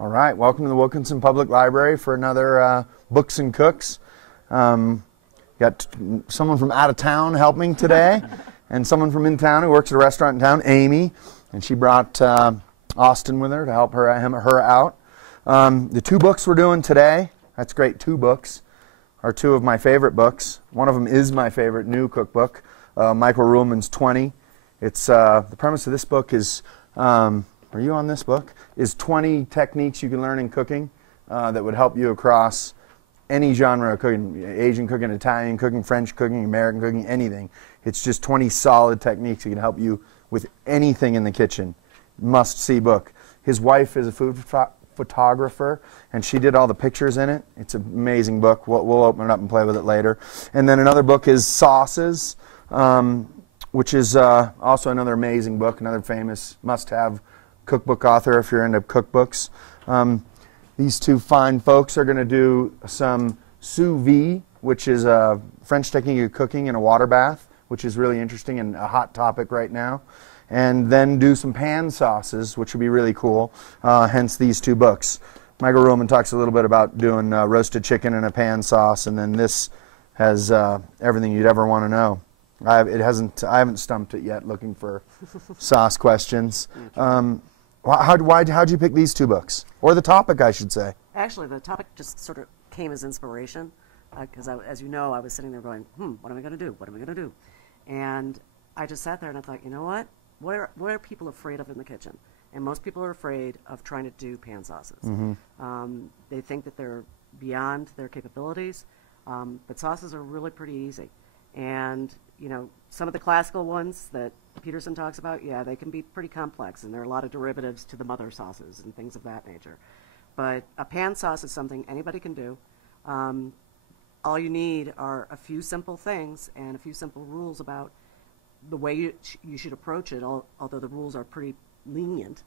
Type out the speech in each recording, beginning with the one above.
All right, welcome to the Wilkinson Public Library for another Books and Cooks. Got someone from out of town helping today, and someone from in town who works at a restaurant in town, Amy, and she brought Austin with her to help her out. The two books we're doing today, that's great, two books, are two of my favorite books. One of them is my favorite new cookbook, Michael Ruhlman's 20. It's the premise of this book is, are you on this book? Is 20 techniques you can learn in cooking that would help you across any genre of cooking, Asian cooking, Italian cooking, French cooking, American cooking, anything. It's just 20 solid techniques that can help you with anything in the kitchen. Must-see book. His wife is a food photographer, and she did all the pictures in it. It's an amazing book. We'll open it up and play with it later. And then another book is Sauces, which is also another amazing book, another famous must-have cookbook author if you're into cookbooks. These two fine folks are going to do some sous vide, which is a French technique of cooking in a water bath, which is really interesting and a hot topic right now. And then do some pan sauces, which would be really cool, hence these two books. Michael Ruhlman talks a little bit about doing roasted chicken in a pan sauce, and then this has everything you'd ever want to know. I haven't stumped it yet looking for sauce questions. How'd you pick these two books? Or the topic, I should say. Actually, the topic just sort of came as inspiration, because as you know, I was sitting there going, what am I going to do? What am I going to do? And I just sat there and I thought, you know what? What are people afraid of in the kitchen? And most people are afraid of trying to do pan sauces. Mm-hmm. They think that they're beyond their capabilities, but sauces are really pretty easy. And, you know, some of the classical ones that Peterson talks about, yeah, they can be pretty complex, and there are a lot of derivatives to the mother sauces and things of that nature. But a pan sauce is something anybody can do. All you need are a few simple things and a few simple rules about the way you should approach it, although the rules are pretty lenient.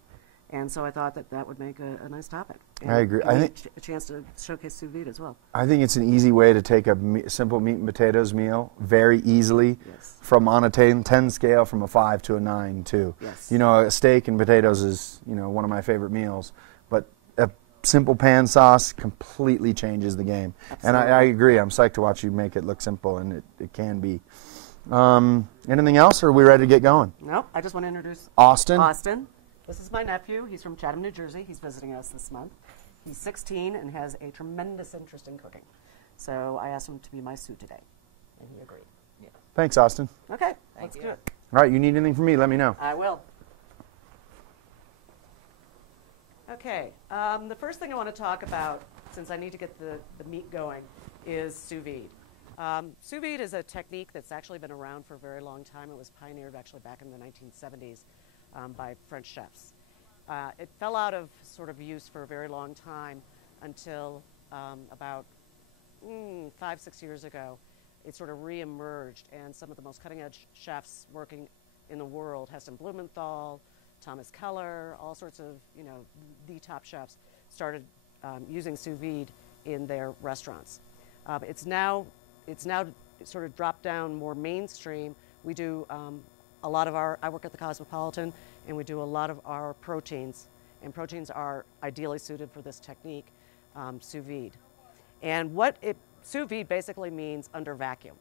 And so I thought that would make a nice topic. And I agree. I think a chance to showcase sous vide as well. I think it's an easy way to take a simple meat and potatoes meal very easily, yes, from on a 10 scale, from a 5 to a 9 too. Yes. You know, a steak and potatoes is, you know, one of my favorite meals, but a simple pan sauce completely changes the game. Absolutely. And I agree. I'm psyched to watch you make it look simple, and it can be. Anything else, or are we ready to get going? Nope. I just want to introduce Austin. Austin. This is my nephew. He's from Chatham, New Jersey. He's visiting us this month. He's 16 and has a tremendous interest in cooking. So I asked him to be my sous today, and he agreed. Yeah. Thanks, Austin. Okay, let's do it. All right, you need anything from me, let me know. I will. Okay, the first thing I want to talk about, since I need to get the meat going, is sous vide. Sous vide is a technique that's actually been around for a very long time. It was pioneered actually back in the 1970s by French chefs. It fell out of sort of use for a very long time until about 5-6 years ago. It sort of re-emerged, and some of the most cutting-edge chefs working in the world, Heston Blumenthal, Thomas Keller, all sorts of, you know, the top chefs, started using sous vide in their restaurants. It's now sort of dropped down more mainstream. We do a lot of I work at the Cosmopolitan, and we do a lot of our proteins, and proteins are ideally suited for this technique, sous vide. And sous vide basically means under vacuum.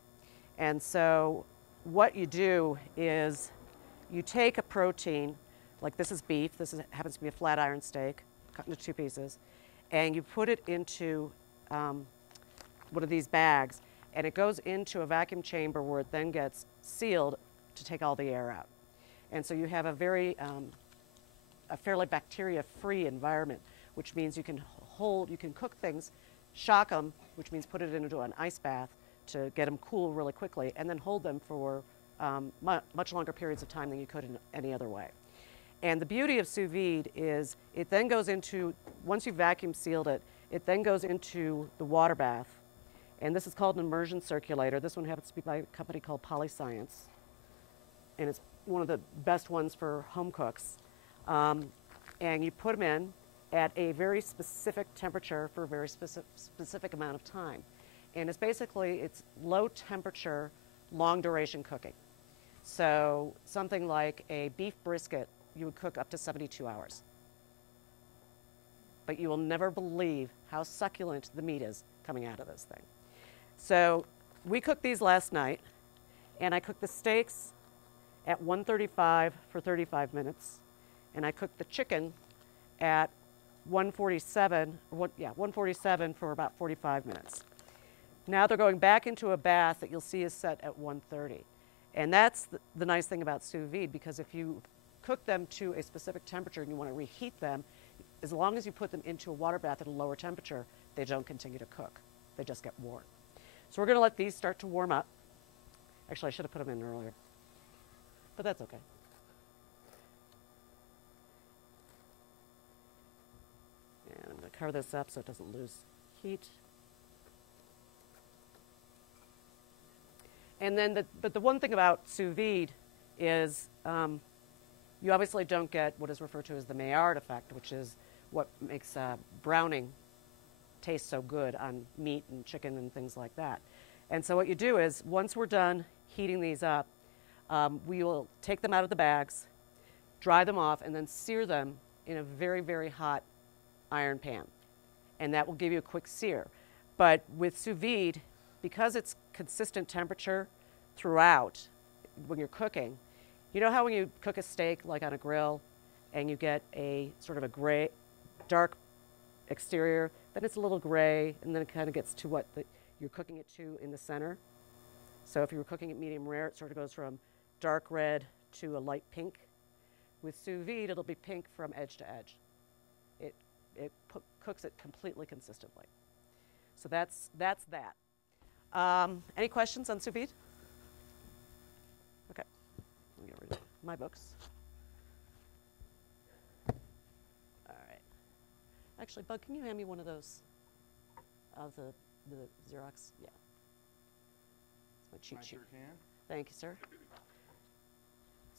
And so what you do is you take a protein, like this is beef, happens to be a flat iron steak, cut into 2 pieces, and you put it into one of these bags, and it goes into a vacuum chamber where it then gets sealed to take all the air out. And so you have a fairly bacteria-free environment, which means you can cook things, shock them, which means put it into an ice bath to get them cool really quickly, and then hold them for much longer periods of time than you could in any other way. And the beauty of sous vide is it then goes into, once you've vacuum sealed it, it then goes into the water bath. And this is called an immersion circulator. This one happens to be by a company called Polyscience. And it's one of the best ones for home cooks. And you put them in at a very specific temperature for a very specific amount of time. And it's low temperature, long duration cooking. So something like a beef brisket, you would cook up to 72 hours. but you will never believe how succulent the meat is coming out of this thing. So we cooked these last night, and I cooked the steaks at 135 for 35 minutes, and I cooked the chicken at 147 for about 45 minutes. Now they're going back into a bath that you'll see is set at 130. And that's the nice thing about sous vide, because if you cook them to a specific temperature and you want to reheat them, as long as you put them into a water bath at a lower temperature, they don't continue to cook. They just get warm. So we're going to let these start to warm up. Actually, I should have put them in earlier, but that's okay. And I'm going to cover this up so it doesn't lose heat. And then, but the one thing about sous vide is you obviously don't get what is referred to as the Maillard effect, which is what makes browning taste so good on meat and chicken and things like that. And so what you do is, once we're done heating these up, we will take them out of the bags, dry them off, and then sear them in a very, very hot iron pan. And that will give you a quick sear. But with sous vide, because it's consistent temperature throughout when you're cooking, you know how when you cook a steak like on a grill and you get a sort of a gray, dark exterior, then it's a little gray, and then it kind of gets to what you're cooking it to in the center. So if you were cooking it medium rare, it sort of goes from dark red to a light pink. With sous vide, it'll be pink from edge to edge. It cooks it completely consistently. So that's that. Any questions on sous vide? Okay, let me get rid of my books. All right. Actually, Bug, can you hand me one of those of the Xerox? Yeah. It's my cheat sheet. Sure can. Thank you, sir.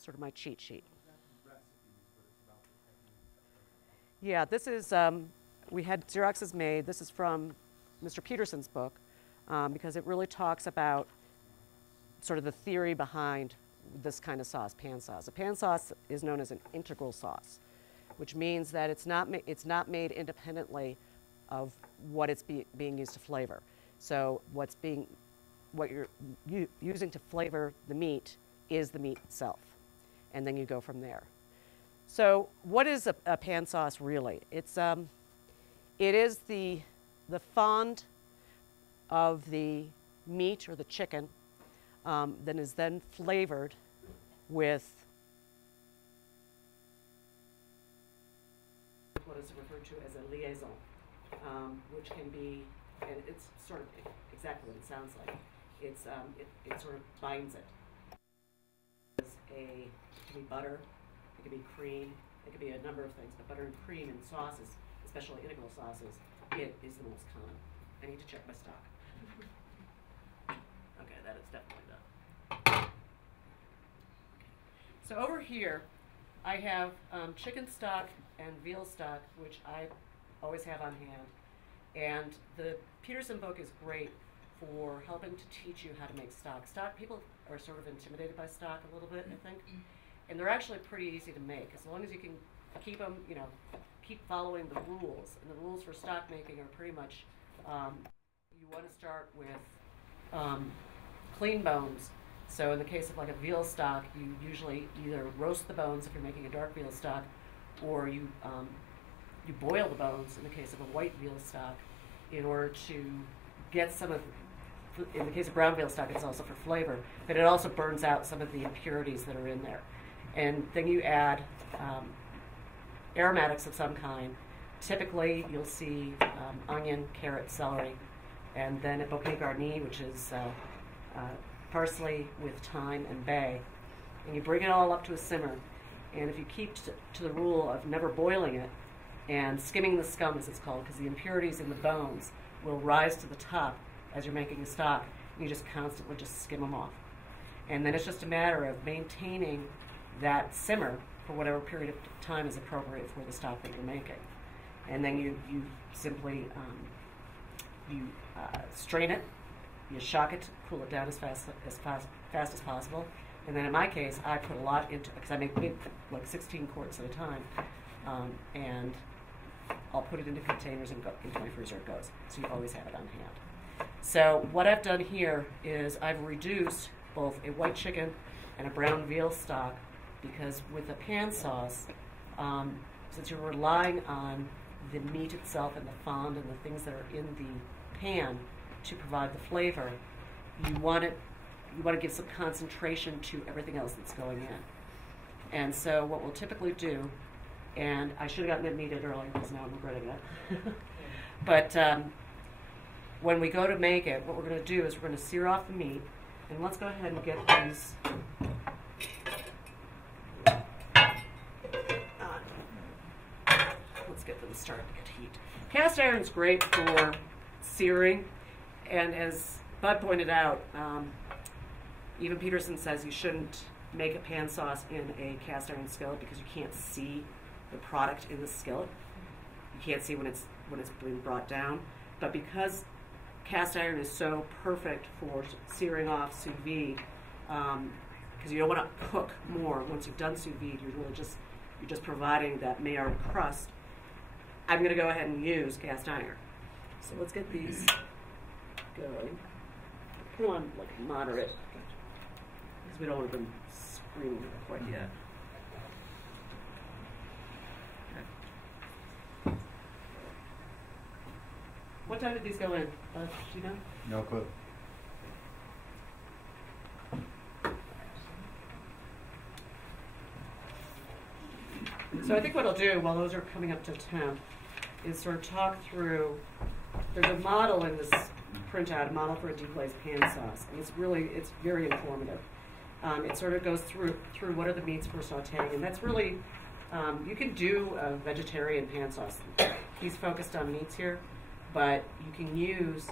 Sort of my cheat sheet. Yeah, this is, we had Xeroxes made. This is from Mr. Peterson's book, because it really talks about sort of the theory behind this kind of sauce, pan sauce. A pan sauce is known as an integral sauce, which means that it's not made independently of what it's being used to flavor. So what you're using to flavor the meat is the meat itself, and then you go from there. So what is a pan sauce really? It is the fond of the meat or the chicken that is then flavored with what is referred to as a liaison, which can be, and it's sort of exactly what it sounds like. It sort of binds it. It can be butter. It could be cream, it could be a number of things, but butter and cream in sauces, especially integral sauces, it is the most common. I need to check my stock. Okay, that is definitely done. So over here, I have chicken stock and veal stock, which I always have on hand. And the Peterson book is great for helping to teach you how to make stock. Stock, people are sort of intimidated by stock a little bit, I think. And they're actually pretty easy to make, as long as you can keep them, keep following the rules. And the rules for stock making are pretty much, you want to start with clean bones. So in the case of like a veal stock, you usually either roast the bones if you're making a dark veal stock, or you boil the bones in the case of a white veal stock in order to get some of, in the case of brown veal stock, it's also for flavor, but it also burns out some of the impurities that are in there. And then you add aromatics of some kind. Typically, you'll see onion, carrot, celery, and then a bouquet garni, which is parsley with thyme and bay. And you bring it all up to a simmer. And if you keep to the rule of never boiling it and skimming the scum, as it's called, because the impurities in the bones will rise to the top as you're making a stock, you just constantly just skim them off. And then it's just a matter of maintaining that simmer for whatever period of time is appropriate for the stock that you're making. And then you simply strain it, you shock it, cool it down as fast as possible. And then in my case, I put a lot into, because I make big, like 16 quarts at a time, and I'll put it into containers and go into my freezer it goes. So you always have it on hand. So what I've done here is I've reduced both a white chicken and a brown veal stock, because with a pan sauce, since you're relying on the meat itself and the fond and the things that are in the pan to provide the flavor, you want to give some concentration to everything else that's going in. And so what we'll typically do, and I should have gotten it kneaded earlier because now I'm regretting it, but when we go to make it, what we're going to do is we're going to sear off the meat, and let's go ahead and get these let's get them started to get heat. Cast iron is great for searing, and as Bud pointed out, even Peterson says you shouldn't make a pan sauce in a cast iron skillet because you can't see the product in the skillet. You can't see when it's being brought down. But because cast iron is so perfect for searing off sous vide, because you don't want to cook more once you've done sous vide, you're just providing that Maillard crust. I'm going to go ahead and use cast iron. So let's get these going. Put them on like moderate, because we don't want them screaming quite yet. Okay. What time did these go in? Do you know? No clue. So I think what I'll do while those are coming up to temp is sort of talk through, there's a model in this printout, a model for a deglazed pan sauce, and it's very informative. It sort of goes through what are the meats for sauteing, and that's really, you can do a vegetarian pan sauce. He's focused on meats here, but you can use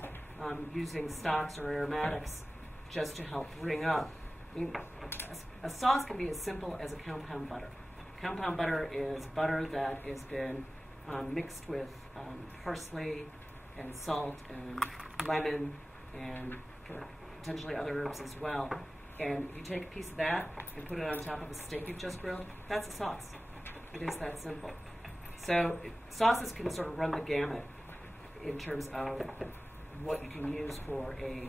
using stocks or aromatics just to help bring up. I mean, a sauce can be as simple as a compound butter. Compound butter is butter that has been mixed with parsley and salt and lemon and potentially other herbs as well. And if you take a piece of that and put it on top of a steak you've just grilled, that's a sauce. It is that simple. So sauces can sort of run the gamut in terms of what you can use for a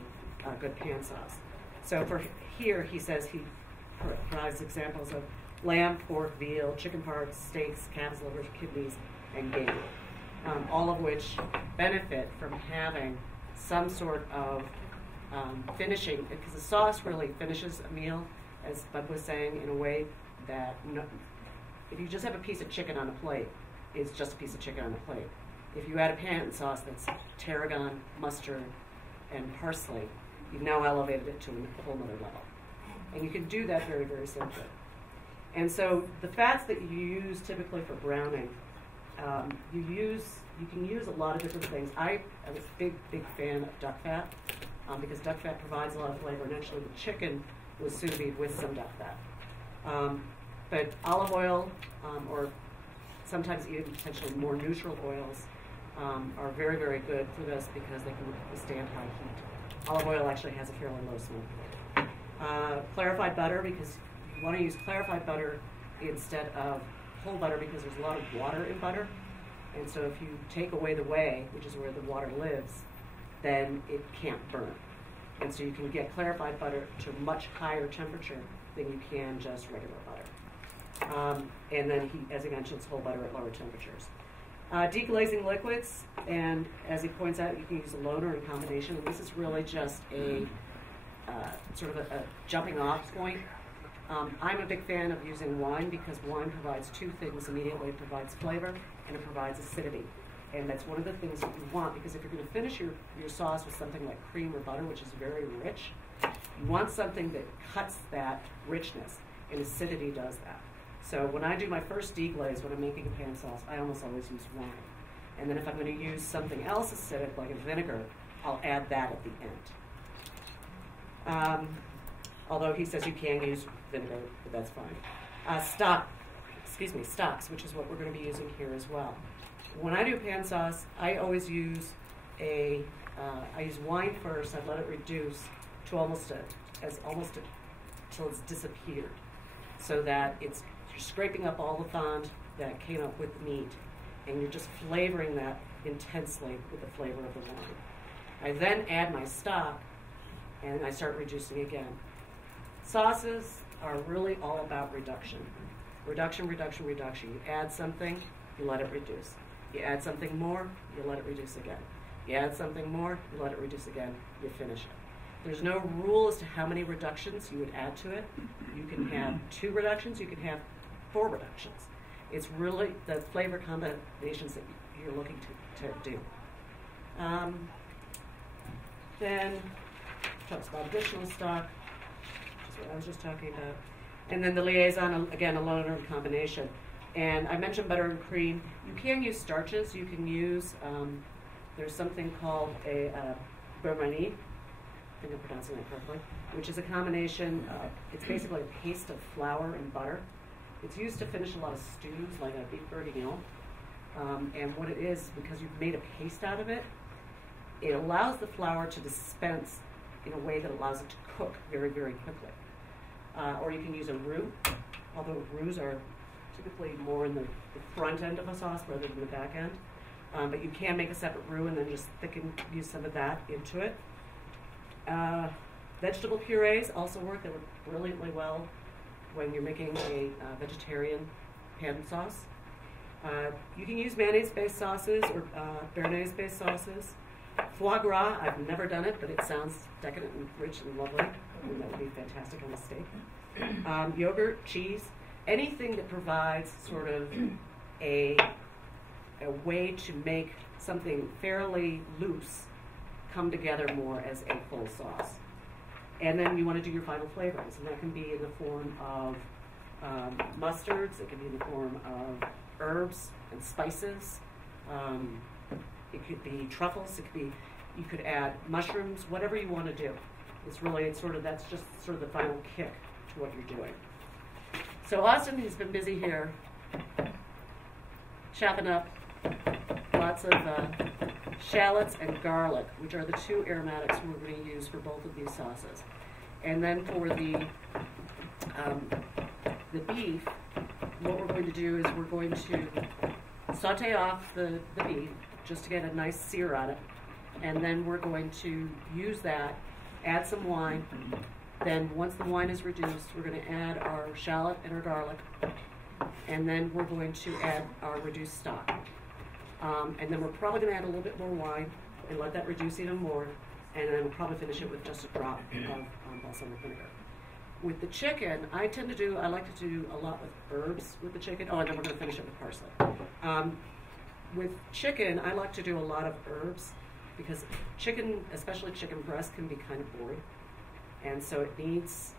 good pan sauce. So for here, he says he provides examples of lamb, pork, veal, chicken parts, steaks, calves, livers, kidneys, and game, all of which benefit from having some sort of finishing, because the sauce really finishes a meal, as Bud was saying, in a way that if you just have a piece of chicken on a plate, it's just a piece of chicken on a plate. If you add a pan sauce that's tarragon, mustard, and parsley, you've now elevated it to a whole other level. And you can do that very, very simply. And so the fats that you use typically for browning, you can use a lot of different things. I'm a big fan of duck fat because duck fat provides a lot of flavor, and actually the chicken was sous vide with some duck fat. But olive oil, or sometimes even potentially more neutral oils, are very, very good for this because they can withstand high heat. Olive oil actually has a fairly low smoke. Clarified butter, because you want to use clarified butter instead of whole butter because there's a lot of water in butter. And so if you take away the whey, which is where the water lives, then it can't burn. And so you can get clarified butter to a much higher temperature than you can just regular butter. And then, as he mentions, whole butter at lower temperatures. Deglazing liquids, and as he points out, you can use alone or in combination. And this is really just a sort of a jumping off point. I'm a big fan of using wine because wine provides two things immediately. It provides flavor and it provides acidity. And that's one of the things that you want, because if you're going to finish your sauce with something like cream or butter, which is very rich, you want something that cuts that richness, and acidity does that. So when I do my first deglaze, when I'm making a pan sauce, I almost always use wine. And then if I'm going to use something else acidic, like a vinegar, I'll add that at the end. Although he says you can use vinegar, but that's fine. Stocks, which is what we're going to be using here as well. When I do pan sauce, I always use I use wine first. I let it reduce to almost till it's disappeared, so that you're scraping up all the fond that came up with the meat, and you're just flavoring that intensely with the flavor of the wine. I then add my stock, and I start reducing again. Sauces are really all about reduction. Reduction, reduction, reduction. You add something, you let it reduce. You add something more, you let it reduce again. You add something more, you let it reduce again, you finish it. There's no rule as to how many reductions you would add to it. You can have 2 reductions, you can have 4 reductions. It's really the flavor combinations that you're looking to do. Then talks about additional stock, which is what I was just talking about. And then the liaison, again, a low and combination. And I mentioned butter and cream. You can use starches. You can use, there's something called a bermani, I think I'm pronouncing that correctly, which is a combination of, it's basically a paste of flour and butter. It's used to finish a lot of stews, like a beef bourguignon. And what it is, because you've made a paste out of it, it allows the flour to dispense in a way that allows it to cook very, very quickly. Or you can use a roux, although roux are typically more in the front end of a sauce rather than the back end. But you can make a separate roux and then just use some of that into it. Vegetable purees also work. They work brilliantly well when you're making a vegetarian pan sauce. You can use mayonnaise-based sauces or béarnaise-based sauces. Foie gras, I've never done it, but it sounds decadent and rich and lovely. And that would be fantastic on a steak. Yogurt, cheese, anything that provides sort of a way to make something fairly loose come together more as a full sauce. And then you want to do your final flavorings, and that can be in the form of mustards, it can be in the form of herbs and spices. It could be truffles, it could be, you could add mushrooms, whatever you want to do. That's just sort of the final kick to what you're doing. So Austin has been busy here chopping up lots of shallots and garlic, which are the 2 aromatics we're going to use for both of these sauces. And then for the beef, what we're going to do is we're going to saute off the beef just to get a nice sear on it. And then we're going to use that, add some wine. Then once the wine is reduced, we're going to add our shallot and our garlic. And then we're going to add our reduced stock. And then we're probably going to add a little bit more wine and let that reduce even more. And then we'll probably finish it with just a drop of balsamic vinegar. With the chicken, I like to do a lot with herbs with the chicken. Oh, and then we're going to finish it with parsley. With chicken, I like to do a lot of herbs because chicken, especially chicken breast, can be kind of boring. And so it needs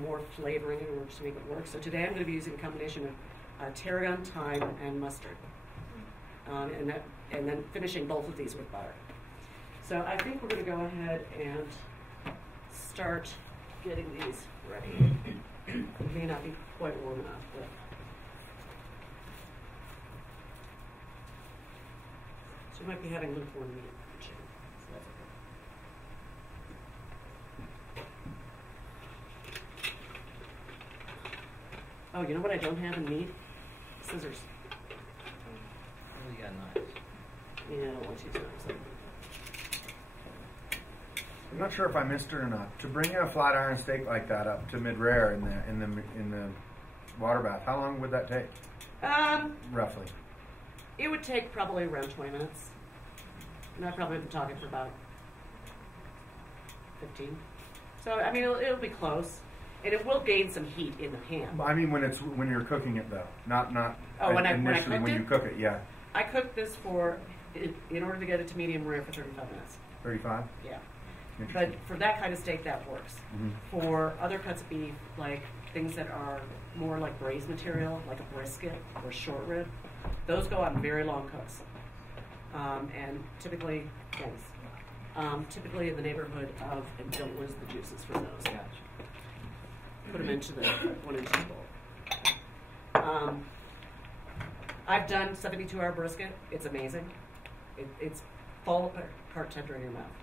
more flavoring in order to make it work. So today I'm going to be using a combination of tarragon, thyme, and mustard. And then finishing both of these with butter. So I think we're going to go ahead and start getting these ready. It may not be quite warm enough, but so you might be having lukewarm meat for the chicken. So that's okay. Oh, you know what I don't have in meat? Scissors. Oh, you got knives. Yeah, I don't want to use knives. I'm not sure if I missed it or not. To bring a flat iron steak like that up to mid-rare in the water bath, how long would that take? Roughly. It would take probably around 20 minutes. And I've probably been talking for about 15. So I mean, it'll be close, and it will gain some heat in the pan. I mean, when you're cooking it though, not initially when you cook it. Yeah. I cooked this in order to get it to medium rare for 35 minutes. 35. Yeah. But for that kind of steak, that works. Mm-hmm. For other cuts of beef, like things that are more like braised material, like a brisket or short rib, those go on very long cooks. And typically in the neighborhood of, and don't lose the juices for those. Gotcha. Put them into the 1-inch bowl. I've done 72-hour brisket. It's amazing. It's fall apart tender in your mouth.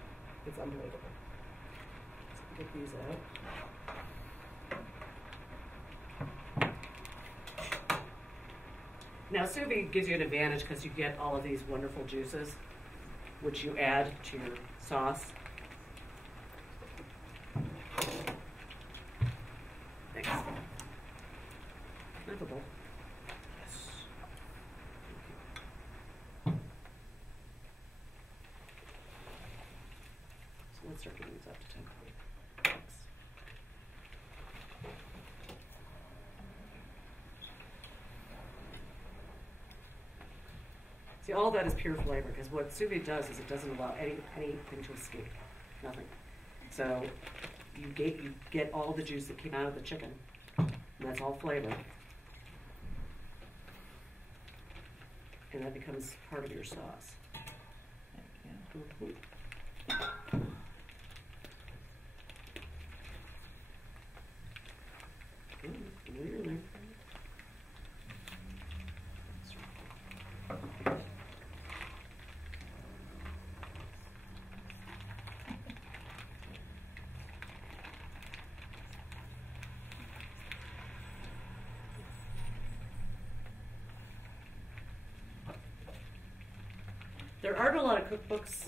It's unbelievable. Let's get these out. Now, sous vide gives you an advantage because you get all of these wonderful juices, which you add to your sauce. Thanks. Livable. Yes. So let's start getting these up to 10. Thanks. See, all that is pure flavor, because what sous vide does is it doesn't allow anything to escape, nothing. So you get all the juice that came out of the chicken, and that's all flavor, and that becomes part of your sauce. Really? There aren't a lot of cookbooks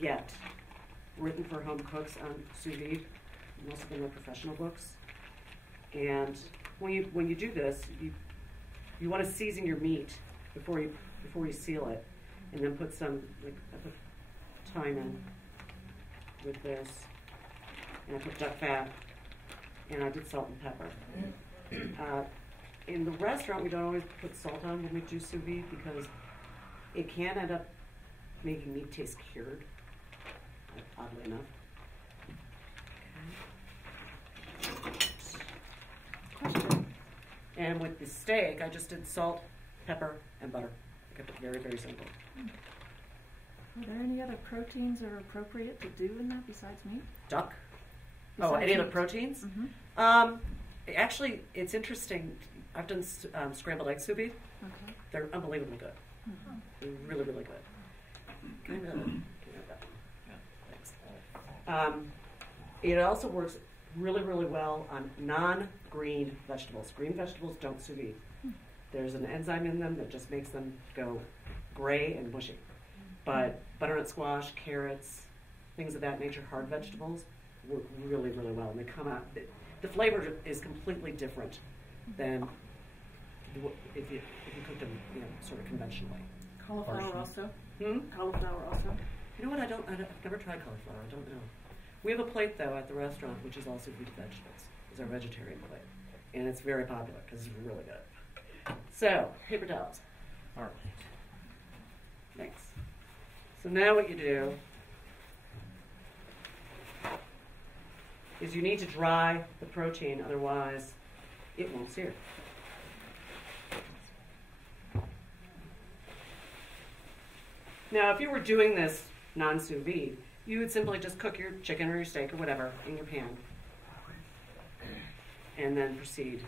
yet written for home cooks on sous vide. Most of them are professional books. And when you do this, you want to season your meat before you seal it, and then put some, like, I put thyme in with this, and I put duck fat, and I did salt and pepper. In the restaurant, we don't always put salt on when we do sous vide because it can end up making meat taste cured, oddly enough. Question. And with the steak, I just did salt, pepper, and butter. I kept it very, very simple. Are there any other proteins that are appropriate to do in that besides meat? Duck. Besides Any meat? other proteins? Mm-hmm. Actually, it's interesting. I've done scrambled egg sous vide. Okay. They're unbelievably good. Mm-hmm. They're really, really good. Kind of. Thanks. It also works really, really well on non-green vegetables. Green vegetables don't sous vide. There's an enzyme in them that just makes them go gray and mushy. But butternut squash, carrots, things of that nature, hard vegetables, work really, really well. And they come out, the flavor is completely different than if you cook them, sort of conventionally. Cauliflower also? Hmm? Cauliflower also? You know what? I've never tried cauliflower. I don't know. We have a plate, though, at the restaurant, which is also sous vide vegetables. It's our vegetarian plate. And it's very popular because it's really good. So, paper towels. All right. Thanks. So now what you do is you need to dry the protein, otherwise it won't sear. Now, if you were doing this non-sous vide, you would simply just cook your chicken or your steak or whatever in your pan and then proceed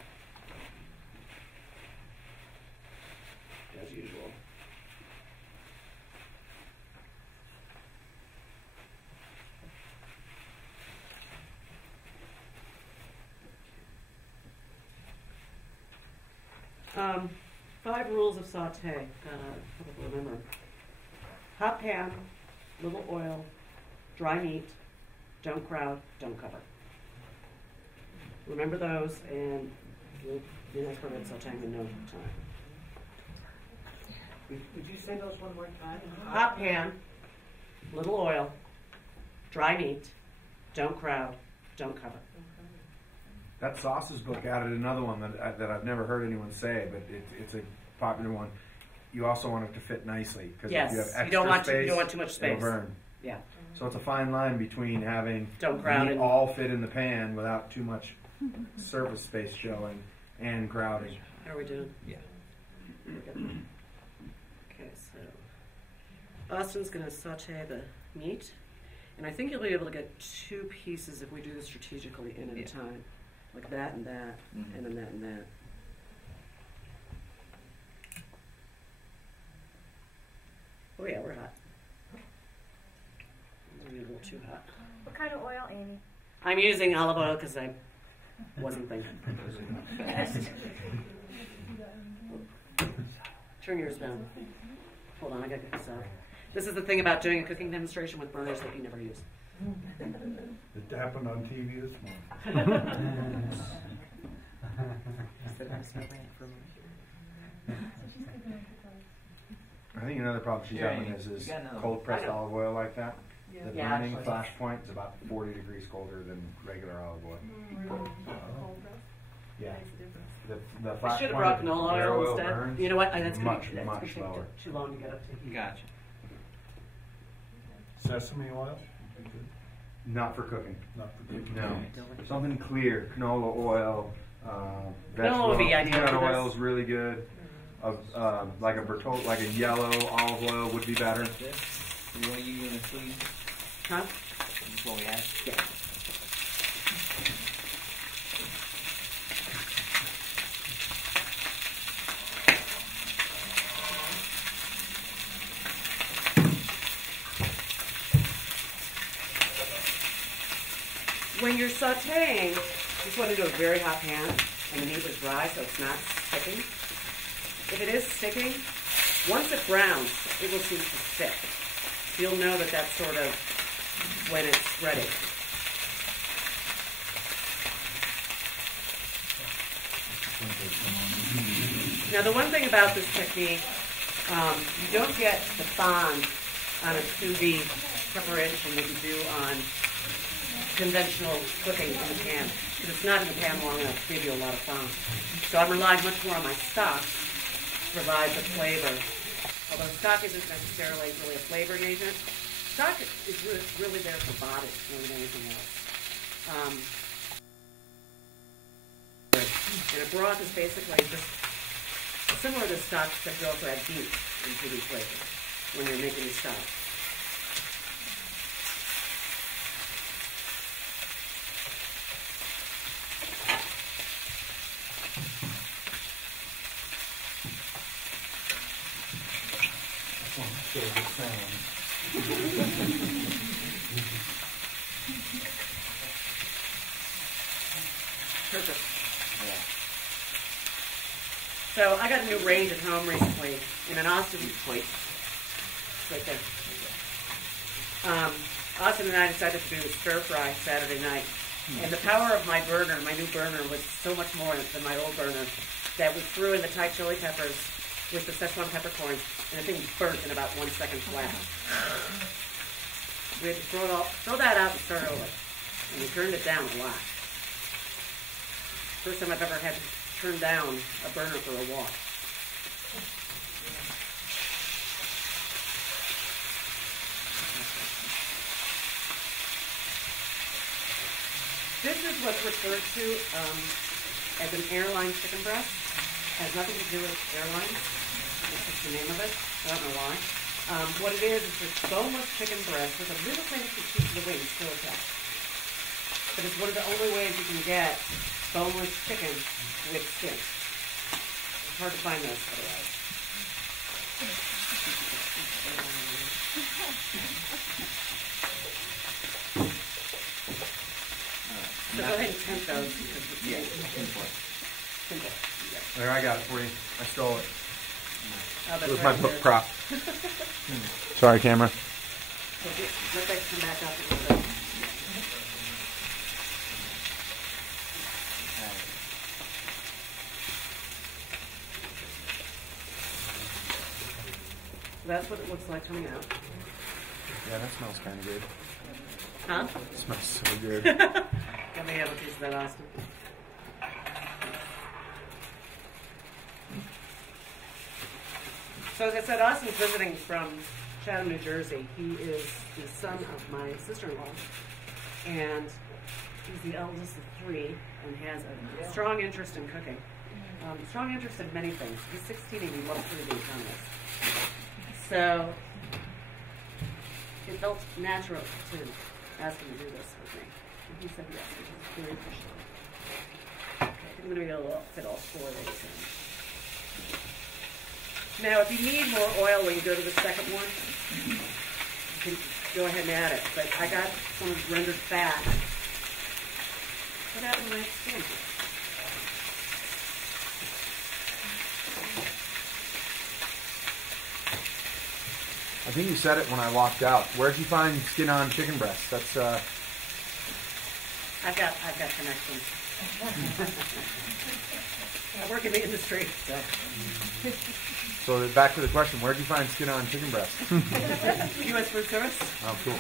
as usual. Five rules of saute. Gotta probably remember. Hot pan, little oil, dry meat, don't crowd, don't cover. Remember those, and you'll be an expert at sauteing in no time. Would you say those one more time? Hot pan, little oil, dry meat, don't crowd, don't cover. That sauces book added another one that I've never heard anyone say, but it's a popular one. You also want it to fit nicely because Yes, if you have extra you don't want space, you don't want too much space. it'll burn. Yeah. So it's a fine line between having Don't crowd meat and- all fit in the pan without too much surface space showing and crowding. How are we doing? Yeah. Okay, so Austin's going to saute the meat, and I think you'll be able to get two pieces if we do this strategically in at a time, like that and that, and then that and that. Oh yeah, we're hot. Maybe a little too hot. What kind of oil, Amy? I'm using olive oil because I wasn't thinking. Turn yours down. Hold on, I gotta get this out. This is the thing about doing a cooking demonstration with burners that you never use. It happened on TV this morning. I think another problem she's having is cold pressed olive oil like that. The Yeah. burning flash point is about 40 degrees colder than regular olive oil. Yeah. The I flash should have point brought of canola where oil oil instead. burns You know what? That's gonna much, that's much gonna lower. take too long to get up to heat. Gotcha. Sesame oil? Not for cooking. Not for good. No. Something clear. Canola oil. Canola would be ideal Peanut for this. oil is really good. Like a yellow olive oil would be better. You want to use in a sleeve? Huh? That's what we have. Yeah. When you're sauteing, you just want to do a very hot pan, and the meat is dry so it's not sticking. If it is sticking, once it browns, it will seem to stick. You'll know that that's sort of when it's ready. Now, the one thing about this technique, you don't get the fond on a sous vide preparation that you do on conventional cooking in the pan, because it's not in the pan long enough to give you a lot of fond. So I'm relying much more on my stock to provide the flavor. Although stock isn't necessarily really a flavoring agent, stock is really there for body more than anything else. And a broth is basically just similar to stock, except you also add beef into these flavors when you're making the stock. Perfect. So I got a new range at home recently in an Austin plate. Right there. Austin and I decided to do a stir fry Saturday night. And the power of my burner, my new burner, was so much more than my old burner that we threw in the Thai chili peppers with the Szechuan peppercorns, and the thing burnt in about 1 second flat. We had to throw that out and start over. And we turned it down a lot. First time I've ever had to turn down a burner for a walk. This is what's referred to as an airline chicken breast. It has nothing to do with airlines. It's just the name of it. I don't know why. What it is a boneless chicken breast with a little fancy piece of the wing still attached. But it's one of the only ways you can get boneless chicken with skin. It's hard to find those otherwise. So go ahead and tempt those. Yeah. Simple. There, I got it for you. I stole it. Oh, that's It was my right. book prop. Sorry, camera. So let that come back up a little bit. That's what it looks like coming out. Yeah, that smells kind of good. Huh? It smells so good. Let me have a piece of that, Austin. So as I said, Austin's visiting from Chatham, New Jersey. He is the son of my sister-in-law, and he's the eldest of three and has a strong interest in cooking. Strong interest in many things. He's 16 and he loves to read comics. So it felt natural to ask him to do this with me. And he said yes, which is very appreciative. Okay, I'm going to be able to fit all four of these in. Now, if you need more oil when you go to the second one, you can go ahead and add it. But I got some rendered fat. What happened to my skin? think you said it when I walked out. Where'd you find skin-on chicken breast? That's I've got connections. I work in the industry, so. So back to the question: where'd you find skin-on chicken breast? U.S. Food Service. Oh, cool.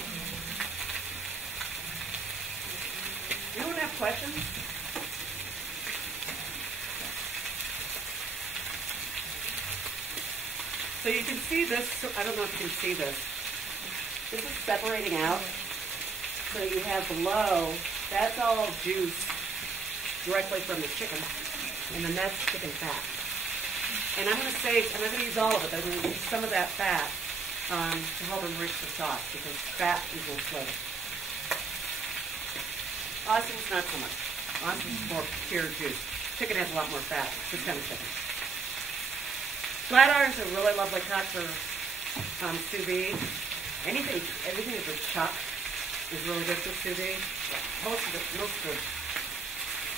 Anyone have questions? So you can see this. I don't know if you can see this. This is separating out. So you have below. That's all juice directly from the chicken, and then that's chicken fat. And I'm going to use all of it, but I'm going to use some of that fat to help enrich the sauce, because fat equals flavor. Austin's not so much. Austin's more pure juice. Chicken has a lot more fat. It's this kind of chicken. Flat iron's a really lovely cut for sous vide. Everything that's a chuck is really good for sous vide. Most of the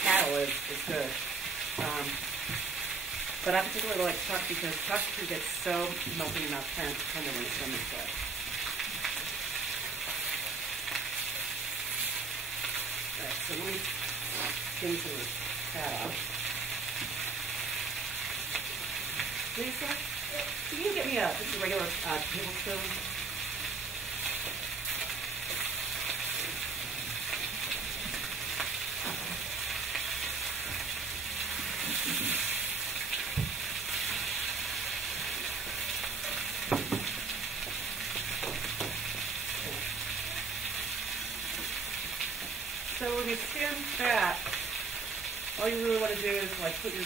cattle is good. But I particularly like chuck because chuck can get so melting in my tender when it's done this way. Alright, so let me skin some of the fat off. Lisa, can you get me just a regular tablespoon? So when you skin fat, all you really want to do is like put your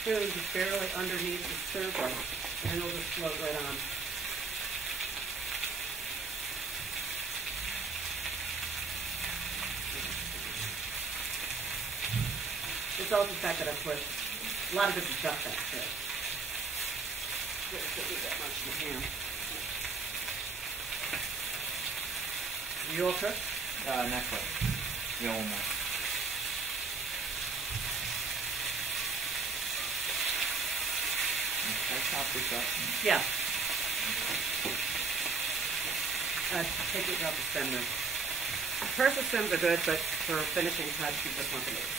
spoon just barely underneath the surface, and it'll just float right on. It's also the fact that I put a lot of this is duck fat too. Don't need that much in the ham. You all cooked? Not quite. Yeah, one more. Can I chop this up? Yeah. Take it off the stem then. First the stems are good, but for finishing touch, you just want the leaves.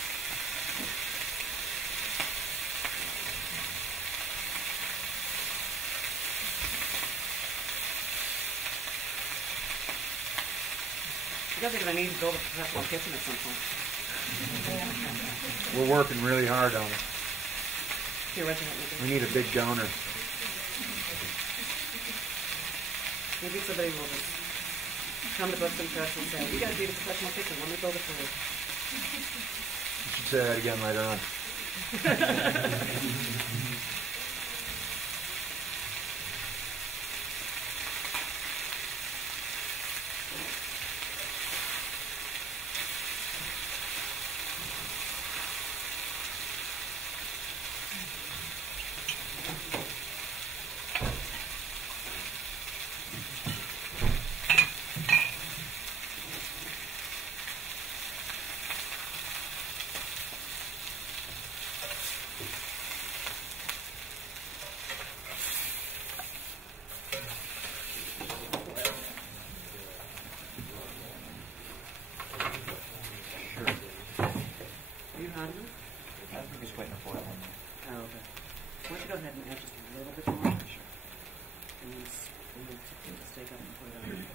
You guys are going to need to build a professional kitchen at some point. We're working really hard on it. Here, what you help me do? We need a big donor. Maybe somebody will just come to Wilkinson Press and say, "You got to be the professional kitchen. Let me build it for you." You should say that again later on. Are you hungry? I think it's waiting for it. Oh, okay. Why don't you go ahead and add just a little bit more? Sure. And then take the steak out and put it on.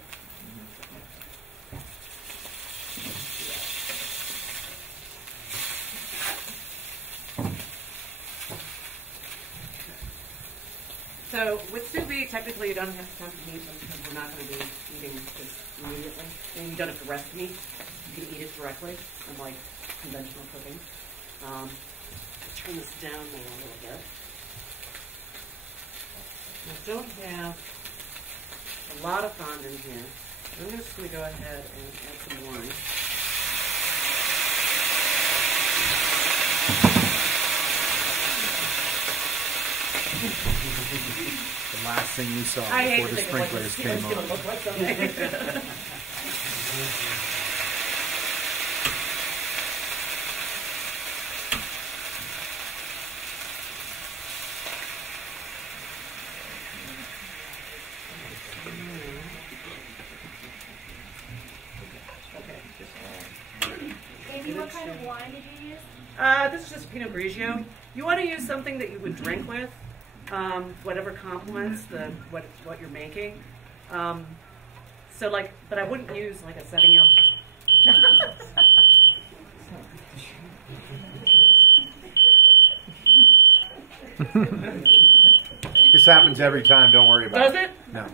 So with sous vide, technically you don't have to heat them because we're not going to be eating this immediately. And you don't have to rest meat. You can eat it directly, unlike conventional cooking. Let's turn this down now a little bit. I don't have a lot of fondant here. I'm just going to go ahead and add some wine. The last thing you saw I hate before the to think of what sprinklers this came is going to on. look like someday. What kind of wine did you use? This is just Pinot Grigio. You want to use something that you would drink with, whatever complements what you're making. So like, but I wouldn't use like a Sauvignon. This happens every time. Don't worry about Does it. it? No.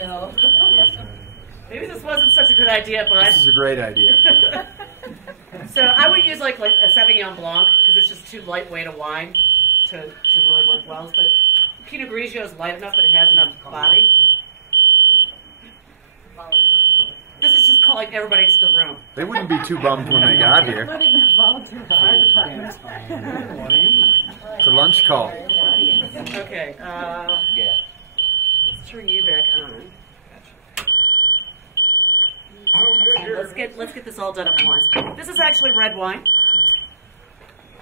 No. Maybe this wasn't such a good idea, but This is a great idea. so I would use like a Sauvignon Blanc because it's just too lightweight a wine to really work well. But Pinot Grigio is light enough that it has enough body. This is just calling everybody to the room. They wouldn't be too bummed when they got here. It's a lunch call. Okay, Yeah. let's turn you back on. And let's get this all done at once. This is actually red wine.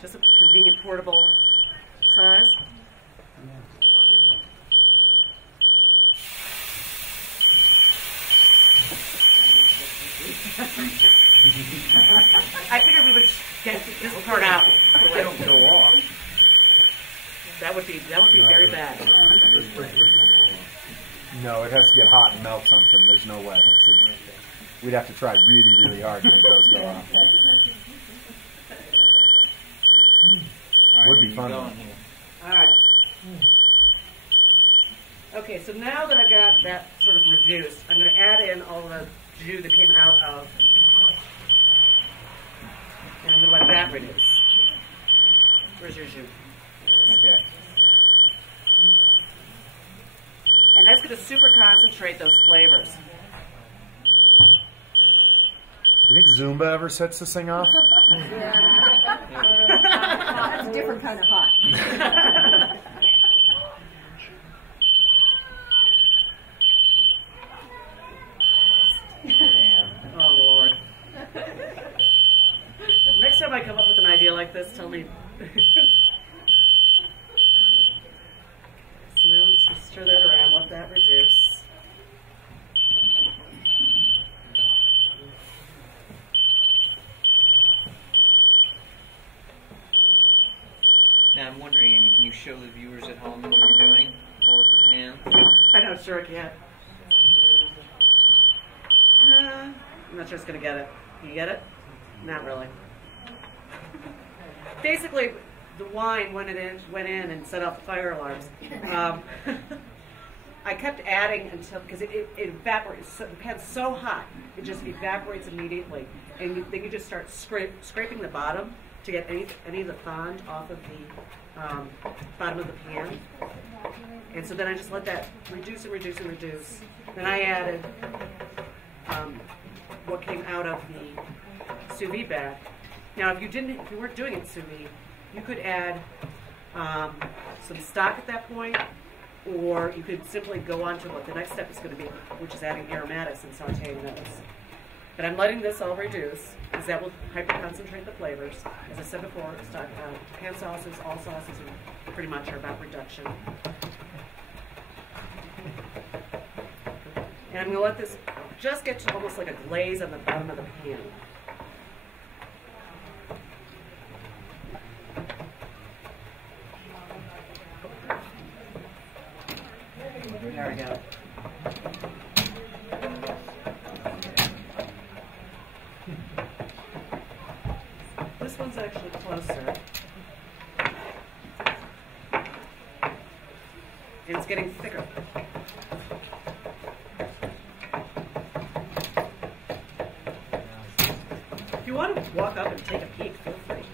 Just a convenient portable size. I figured we would get this part out. They don't go off. That would be very bad. No, it has to get hot and melt something. There's no way. We'd have to try really, really hard to make those go off. Would be fun. All right. Okay, so now that I got that sort of reduced, I'm going to add in all the jus that came out of, and I'm going to let that reduce. Where's your jus? Right there. And that's going to super concentrate those flavors. You think Zumba ever sets this thing off? That's a different kind of hot. Oh, Lord. Next time I come up with an idea like this, tell me. So now let's just stir that around, let that reduce. Now I'm wondering, Amy, can you show the viewers at home what you're doing? Or with the pan? I know, sure I can. I'm not sure it's going to get it. Can you get it? Not really. Basically, the wine went in and set off the fire alarms. I kept adding until, because it evaporates, so, the pan's so hot, it just evaporates immediately. And then you just start scraping the bottom to get any of the fond off of the bottom of the pan. And so then I just let that reduce and reduce and reduce. Then I added what came out of the sous vide bath. Now, if you weren't doing it sous vide, you could add some stock at that point, or you could simply go on to what the next step is going to be, which is adding aromatics and sauteing those. But I'm letting this all reduce, because that will hyper-concentrate the flavors. As I said before, pan sauces, all sauces are pretty much about reduction. And I'm going to let this just get to almost like a glaze on the bottom of the pan. There we go. This one's actually closer. And it's getting thicker. If you want to walk up and take a peek, feel free.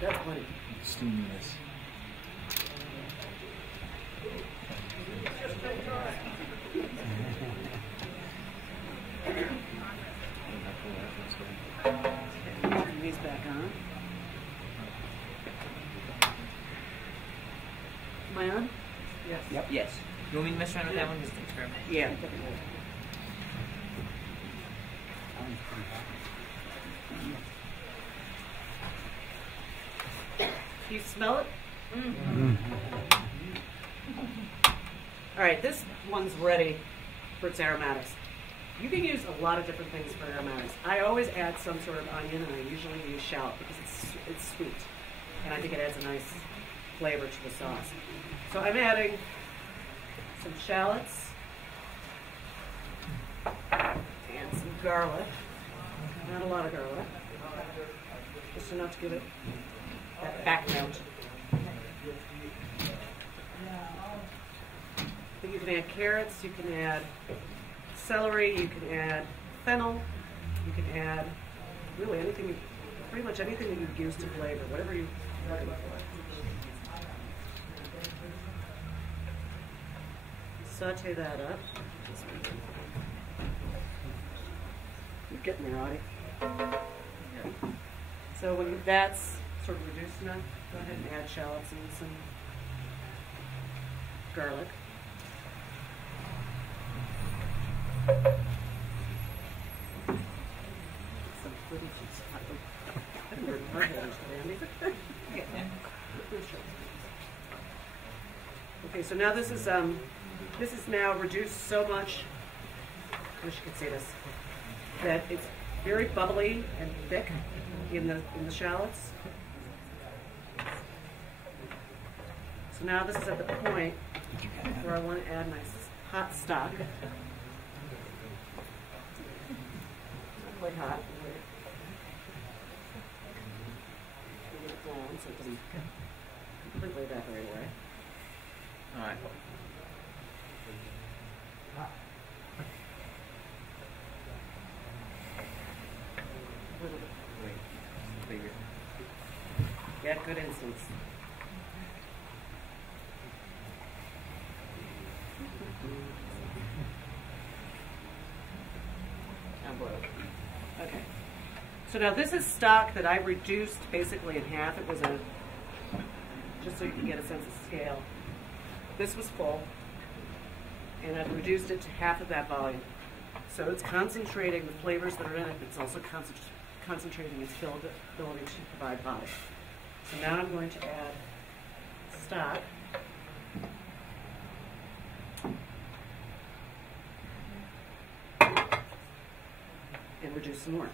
That's funny. Steaminess. Turn these back on. Am I on? Yes. Yep. Yes. You want me to mess around with that one? Just experiment. Yeah. you smell it? All right, this one's ready for its aromatics. You can use a lot of different things for aromatics. I always add some sort of onion, and I usually use shallot because it's sweet, and I think it adds a nice flavor to the sauce. So I'm adding some shallots and some garlic. Not a lot of garlic, just enough to give it that back note. But you can add carrots, you can add celery, you can add fennel, you can add really anything, pretty much anything that you use to flavor, whatever you're looking for. Saute that up. You're getting there, Audie. So when that's sort of reduced enough, go ahead and add shallots and some garlic. Some footage. I didn't bring my hands today, Okay, so now this is now reduced so much. I wish you could see this. That it's very bubbly and thick in the shallots. So now this is at the point where I want to add my hot stock. Not quite hot. Get it down so it doesn't completely evaporate away. All right. Yeah, good instance. Okay. So now this is stock that I reduced basically in half. It was just so you can get a sense of scale. This was full, and I've reduced it to half of that volume. So it's concentrating the flavors that are in it. It's also concentrating its ability to provide body. So now I'm going to add stock. And reduce some more.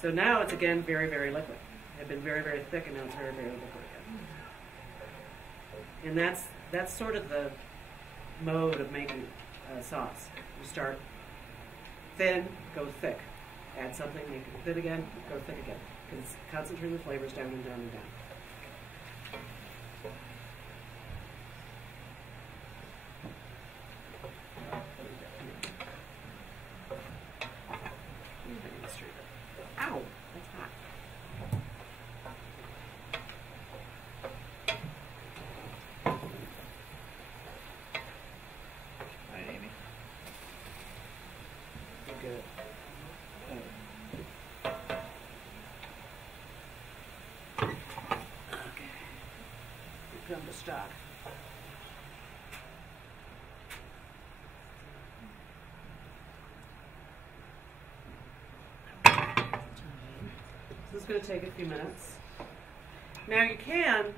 So now it's again very, very liquid. It had been very, very thick, and now it's very, very liquid again. And that's sort of the mode of making sauce. You start thin, go thick. Add something, make it thin again, go thick again. Because it's concentrating the flavors down and down and down. Ow, that's hot. All right, Amy. Good. Okay. Here comes the stock. This is going to take a few minutes. Now you can,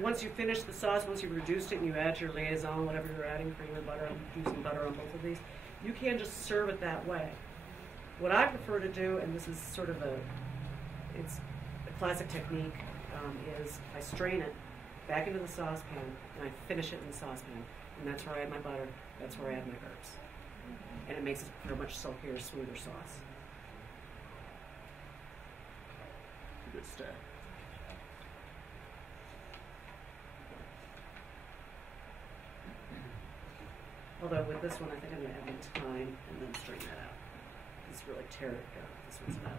once you finish the sauce, once you've reduced it and you add your liaison, whatever you're adding, cream or butter, I'm using butter on both of these, you can just serve it that way. What I prefer to do, and this is sort of it's a classic technique, is I strain it back into the saucepan and I finish it in the saucepan. And that's where I add my butter, that's where I add my herbs. And it makes it a much silkier, smoother sauce. Good stuff. Although with this one, I think I'm going to add my thyme and then strain that out. It's really tear it down. This one's about.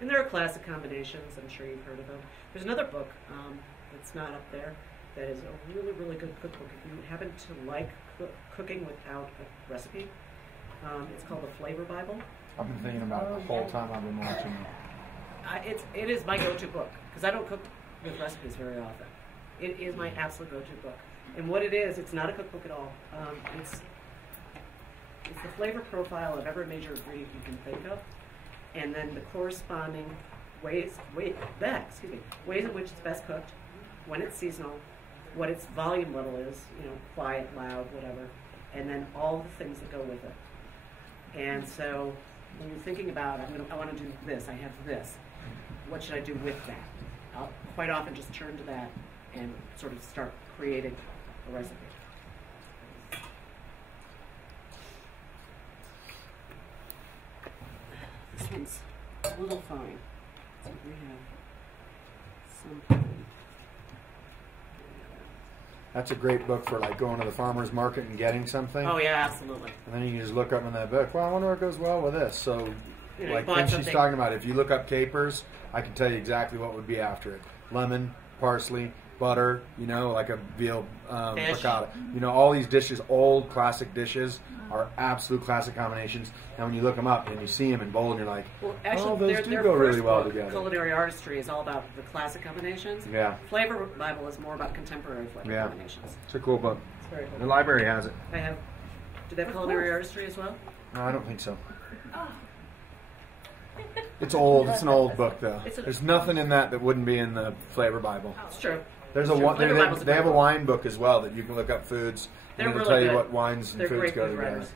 And there are classic combinations. I'm sure you've heard of them. There's another book that's not up there that is a really, really good cookbook. If you happen to like cooking without a recipe, it's called The Flavor Bible. I've been thinking about it the whole time I've been watching it. It is my go-to book because I don't cook with recipes very often. It is my absolute go-to book. And what it is, it's not a cookbook at all. It's the flavor profile of every major ingredient you can think of, and then the corresponding ways in which it's best cooked, when it's seasonal, what its volume level is, quiet, loud, whatever, and then all the things that go with it. And so when you're thinking about, I want to do this, I have this, what should I do with that? I'll quite often just turn to that and sort of start creating a recipe. This one's a little fine. So we have some. That's a great book for like going to the farmer's market and getting something. Oh yeah, absolutely. And then you can just look up in that book, well, I wonder what goes well with this. So like buy when she's something. talking about, if you look up capers, I can tell you exactly what would be after it. Lemon, parsley, butter, like a veal Fish. piccata. All these dishes, old classic dishes, are absolute classic combinations. And when you look them up and you see them in bold, you're like, Well, actually, oh, those their do go first really well book, together. Culinary Artistry, is all about the classic combinations. Yeah. Flavor Bible is more about contemporary flavor combinations. It's a cool book. It's very cool. The library has it. I have. Do they have Culinary Artistry as well? No, I don't think so. It's old. It's an old book, though. There's nothing in that wouldn't be in the Flavor Bible. It's true. There's It's a true. Flavor Bible's they have a great book. wine book as well that you can look up foods. They're and it'll really tell you good. what wines and They're foods great go food together. writers.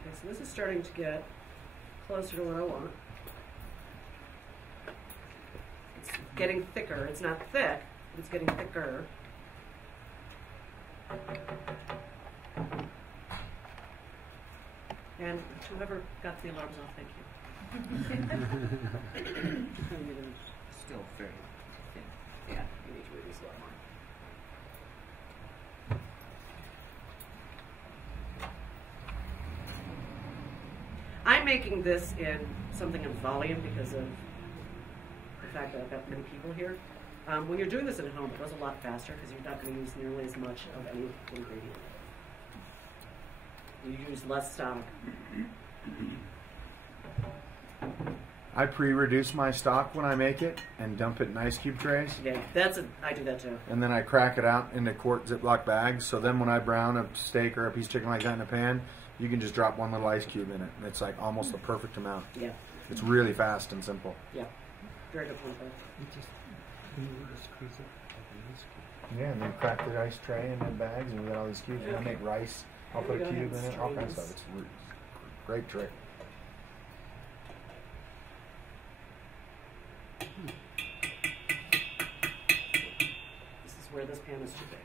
Okay, so this is starting to get closer to what I want. It's getting thicker. It's not thick, but it's getting thicker. And whoever got the alarms off, thank you. Still very thin. Yeah, you need to reduce a lot more. I'm making this in something of volume because of the fact that I've got many people here. When you're doing this at home, it goes a lot faster because you're not going to use nearly as much of any ingredient. You use less stock. I pre-reduce my stock when I make it and dump it in ice cube trays. Yeah, I do that too. And then I crack it out into quart Ziploc bags. So then when I brown a steak or a piece of chicken like that in a pan, you can just drop one little ice cube in it. And it's like almost the perfect amount. Yeah. It's really fast and simple. Yeah. Very good point there. Yeah, and then crack the ice tray and then bags, and we got all these cubes. When I make rice, I'll put a cube in it, all kinds of stuff. It's a great trick. This is where this pan is too big.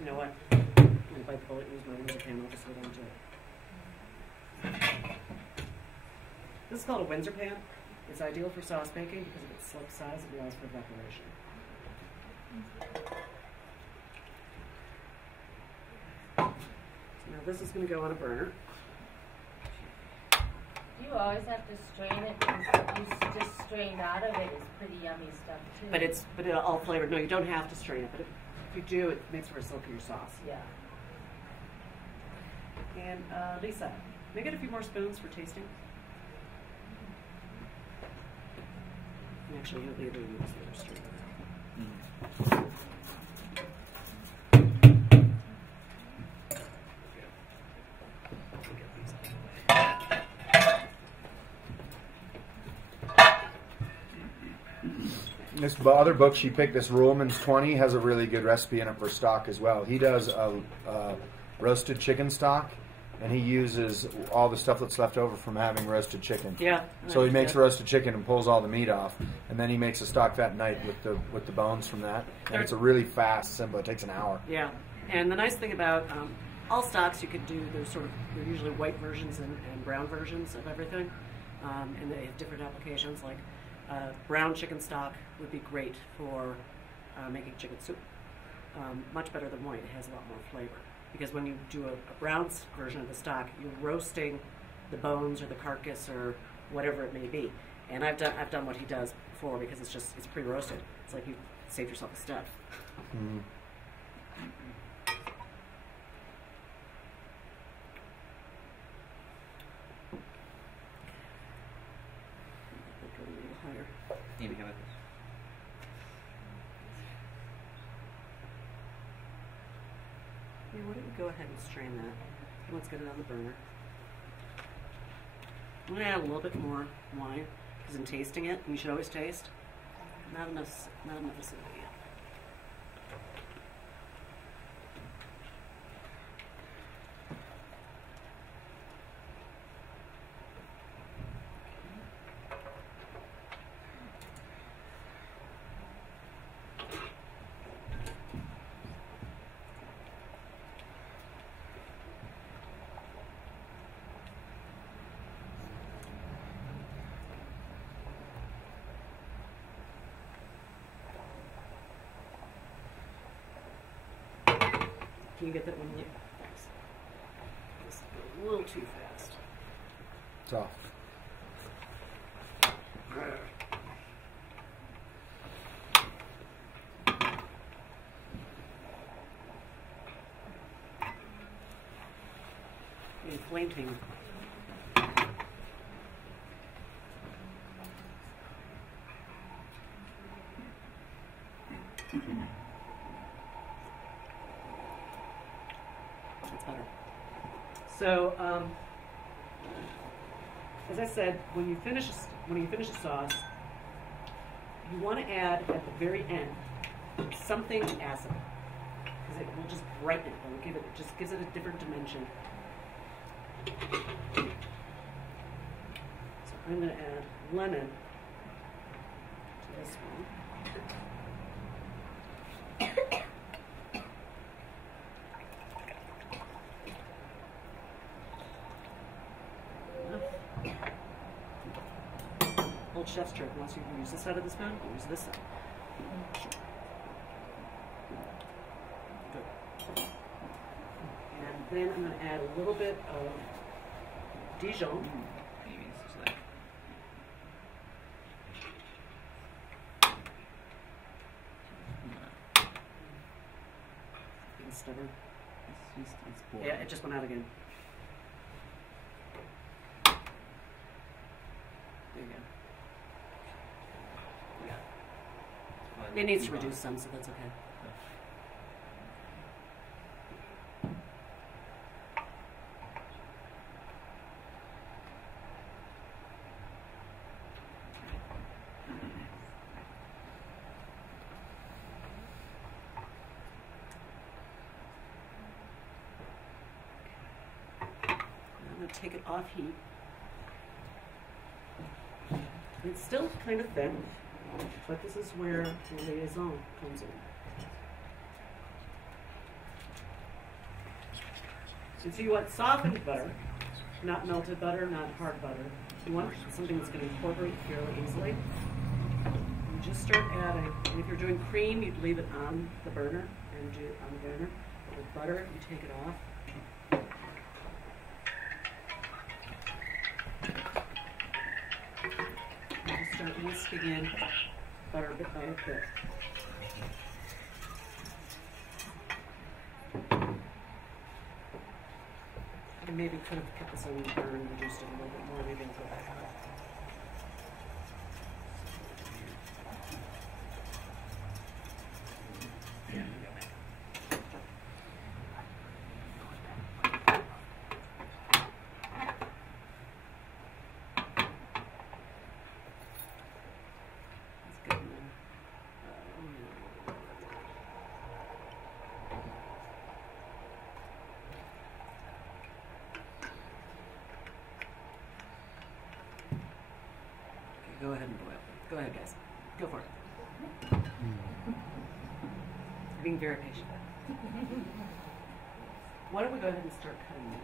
You know what? I'm going to bite the bullet and use my Windsor pan. I'll just hold on to it. This is called a Windsor pan. It's ideal for sauce making because of its slip size and allows for evaporation. So now this is going to go on a burner. You always have to strain it because you just strained out of it is pretty yummy stuff too. But it's all flavored. No, you don't have to strain it, but if you do, it makes for a silkier sauce. Yeah. And Lisa, may I get a few more spoons for tasting? And actually, you'll either use the other strain. This other book she picked, this Ruhlman's 20, has a really good recipe in it for stock as well. He does a roasted chicken stock, and he uses all the stuff that's left over from having roasted chicken. Yeah. So he makes roasted chicken and pulls all the meat off, and then he makes a stock that night with the bones from that. And it's a really fast, simple. It takes an hour. Yeah, and the nice thing about all stocks you could do, they're usually white versions and brown versions of everything, and they have different applications. Like brown chicken stock would be great for making chicken soup. Much better than white. It has a lot more flavor. Because when you do a brown version of the stock, you're roasting the bones or the carcass or whatever it may be. And I've done what he does before because it's pre-roasted. It's like you saved yourself a step. Mm. Amy, how about this? Yeah, why don't we go ahead and strain that? Let's get it on the burner. I'm going to add a little bit more wine, because in tasting it, and you should always taste, not enough acidity yet. Can you get that one? Yeah. Thanks. This is a little too fast. Soft. Inflating. That's better. So, as I said, when you finish a sauce, you want to add at the very end something acid, because it will just brighten it. It will give it just gives it a different dimension. So I'm going to add lemon to this one. Old chef's trick. Once you use this side of the spoon, use this side. Good. And then I'm going to add a little bit of Dijon. Amy, this is like. Getting stubborn. It's boring. Yeah, it just went out again. There you go. Yeah. It's fine. It needs to reduce some, so that's okay. I'm going to take it off heat. It's still kind of thin, but this is where the liaison comes in. And so you want softened butter, not melted butter, not hard butter. You want something that's going to incorporate fairly easily. You just start adding, and if you're doing cream, you'd leave it on the burner, and do it on the burner. But with butter, you take it off. Start whisking in butter bit by bit. I maybe could have kept this on the burner and reduced it a little bit more. Maybe I'll go back on it. Go ahead and boil. Go ahead, guys. Go for it. You're being very patient. Why don't we go ahead and start cutting meat?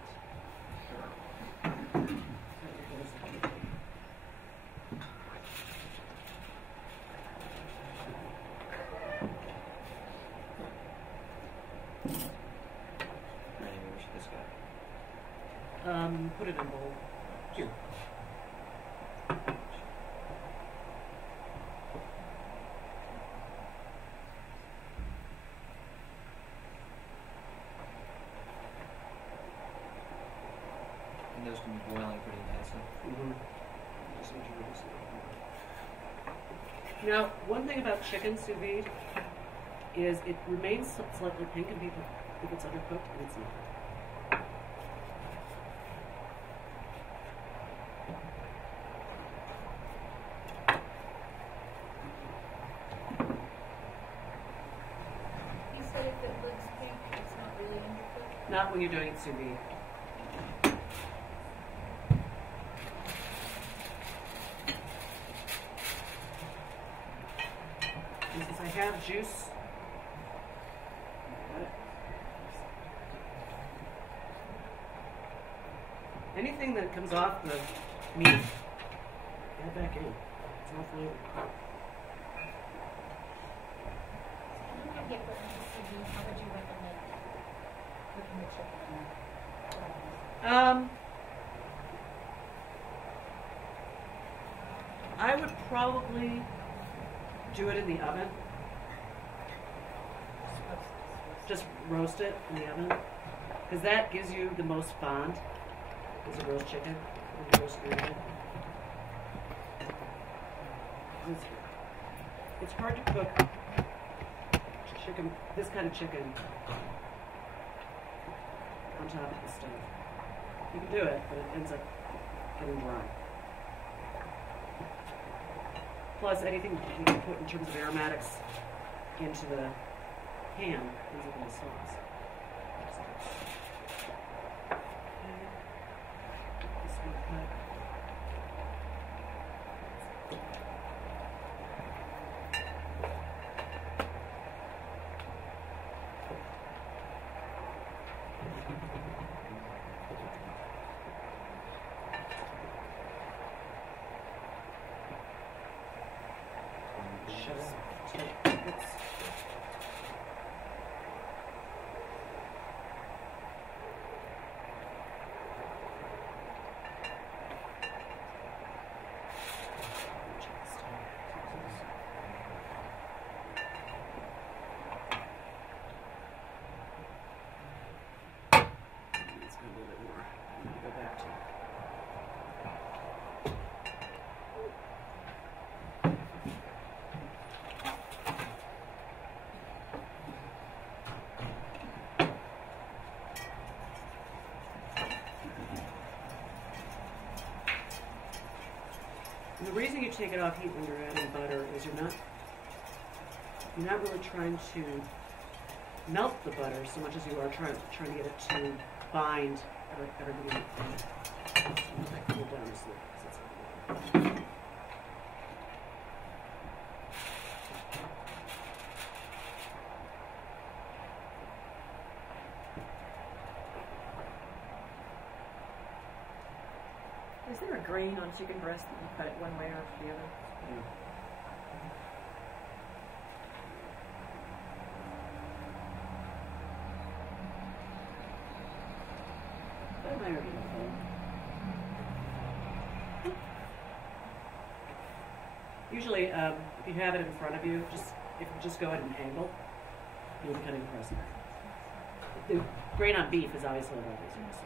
Amy, where should this go? Put it in a bowl. Here. And those can be boiling pretty nicely. Just need to reduce it a little more. Now, one thing about chicken sous vide is it remains slightly pink and people think it's undercooked, and it's not. You said if it looks pink, it's not really undercooked? Not when you're doing it sous vide. And since I have juice, anything that comes off the meat, add back in. It's all flavor. If you can get put into sous vide, how would you recommend cooking the chicken? I would probably do it in the oven. Just roast it in the oven, because that gives you the most fond. Is a roast chicken. When you roast it in the oven. It's hard to cook chicken, this kind of chicken, on top of the stove. You can do it, but it ends up getting dry. Plus, anything you can put in terms of aromatics into the ham ends up in the sauce. This one cut. And the reason you take it off heat when you're adding butter is you're not really trying to melt the butter so much as you are trying to get it to bind everybody. Let that cool down just a little, 'cause it's Is there a grain on chicken breast that you cut it one way or the other? yeah. That might be okay. Usually, if you have it in front of you, just go at an angle. You'll be cutting across it. The grain on beef is obviously a lot easier to see.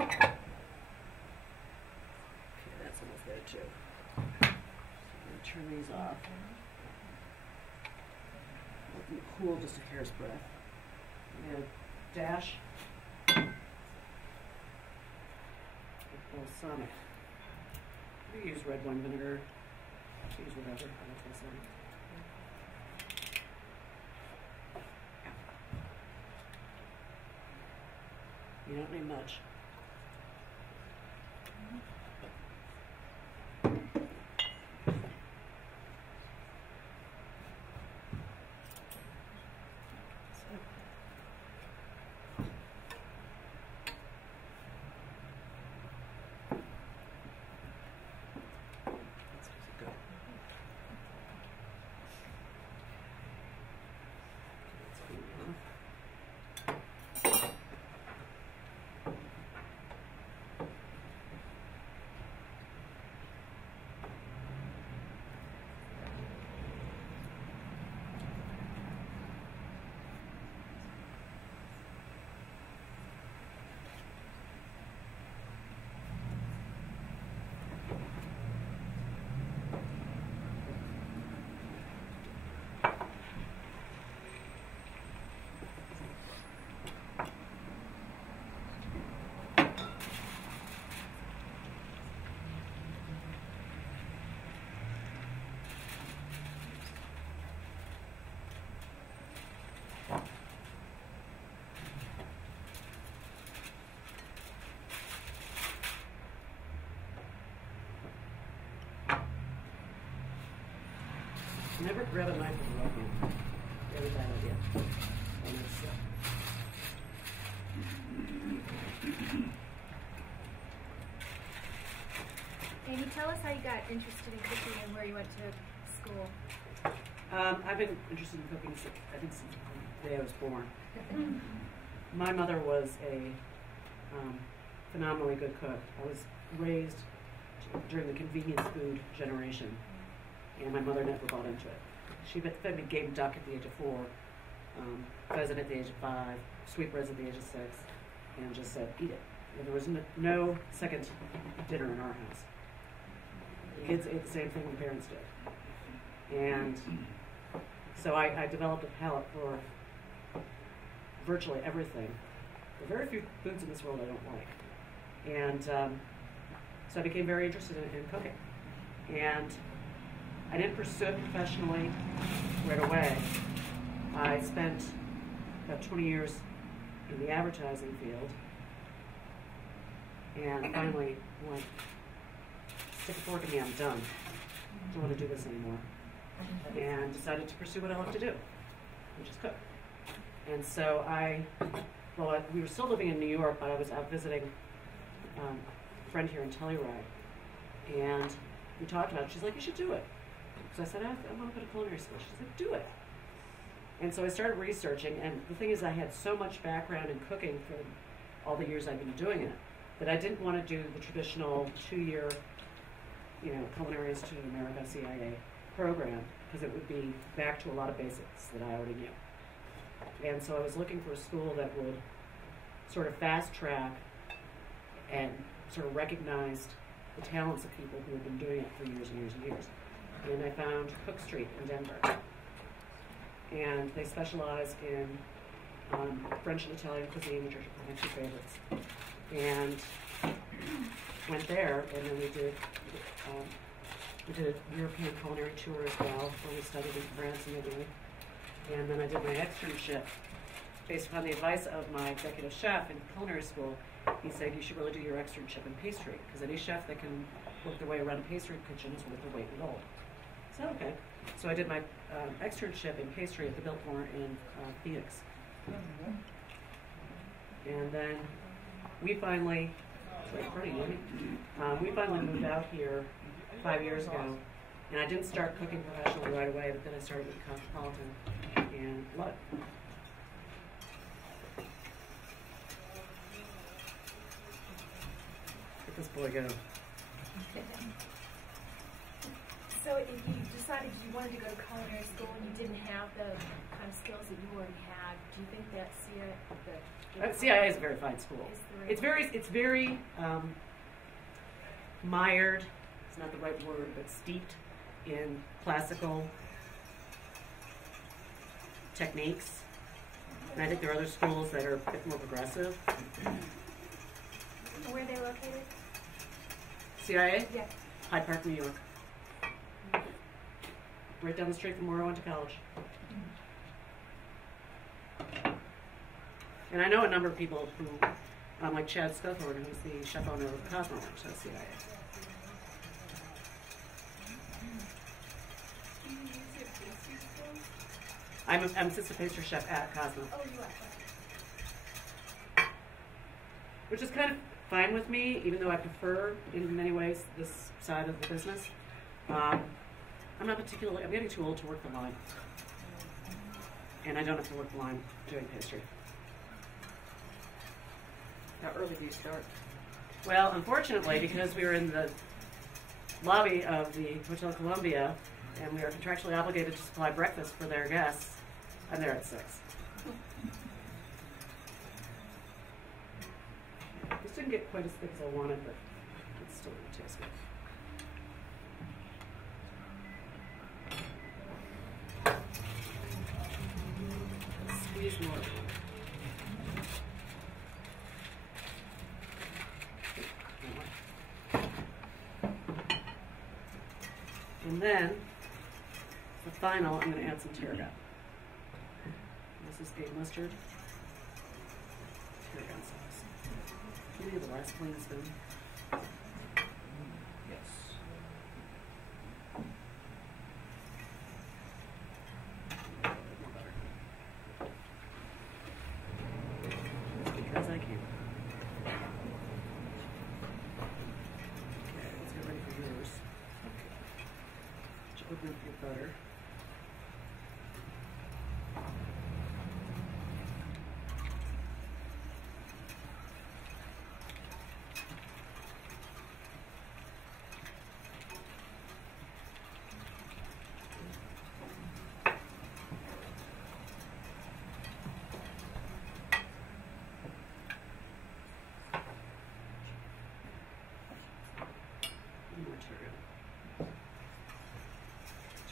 Okay, that's almost there too. I'm going to turn these off. Let them cool just a hair's breadth. I'm going to dash with balsamic. You use red wine vinegar. Use whatever. I like balsamic. You don't need much. grab a knife with the right hand. Very bad idea. And it's, Amy, tell us how you got interested in cooking and where you went to school. I've been interested in cooking since, I think, since the day I was born. My mother was a phenomenally good cook. I was raised during the convenience food generation, and my mother never bought into it. She fed me game duck at the age of 4, pheasant at the age of 5, sweetbreads at the age of 6, and just said, eat it. And there was no second dinner in our house. The kids ate the same thing my parents did. And so I developed a palate for virtually everything. There are very few foods in this world I don't like. And so I became very interested in cooking. And I didn't pursue it professionally right away. I spent about 20 years in the advertising field, and finally went, stick a fork in me, I'm done. Don't want to do this anymore. And decided to pursue what I love to do, which is cook. And so we were still living in New York, but I was out visiting a friend here in Telluride. And we talked about it. She's like, you should do it. So I said, I want to go to culinary school. She's like, do it. And so I started researching, and the thing is I had so much background in cooking for all the years I've been doing it that I didn't want to do the traditional 2-year, Culinary Institute of America, CIA program, because it would be back to a lot of basics that I already knew. And so I was looking for a school that would sort of fast track and sort of recognized the talents of people who had been doing it for years and years and years. And I found Cook Street in Denver. And they specialize in French and Italian cuisine, which are my 2 favorites. And went there, and then we did a European culinary tour as well, where we studied in France and Italy. And then I did my externship based upon the advice of my executive chef in culinary school. He said, you should really do your externship in pastry, because any chef that can work their way around a pastry kitchen is worth their weight in gold. So, okay. So I did my externship in pastry at the Biltmore in Phoenix. And then we finally, we finally moved out here 5 years ago. And I didn't start cooking professionally right away, but then I started with Cosmopolitan and loved it. Let this boy go. So if you decided you wanted to go to culinary school and you didn't have the kind of skills that you already had, do you think that CIA is a very fine school. It's very mired, it's not the right word, but steeped in classical techniques. And I think there are other schools that are a bit more progressive. Where are they located? CIA? Yeah. Hyde Park, New York. Right down the street from where I went to college. And I know a number of people who, like Chad Scothorn, who's the chef owner of Cosmo, went to CIA. I'm assistant pastry chef at Cosmo. Oh, you are. Which is kind of fine with me, even though I prefer, in many ways, this side of the business. I'm getting too old to work the line. And I don't have to work the line doing pastry. How early do you start? Well, unfortunately, because we were in the lobby of the Hotel Columbia, and we are contractually obligated to supply breakfast for their guests, I'm there at 6. This didn't get quite as thick as I wanted, but it's still going to taste good. Squeeze more. And then, the final, I'm going to add some tarragon. This is a mustard tarragon sauce. Can you do the last clean spoon? Yes. with your butter.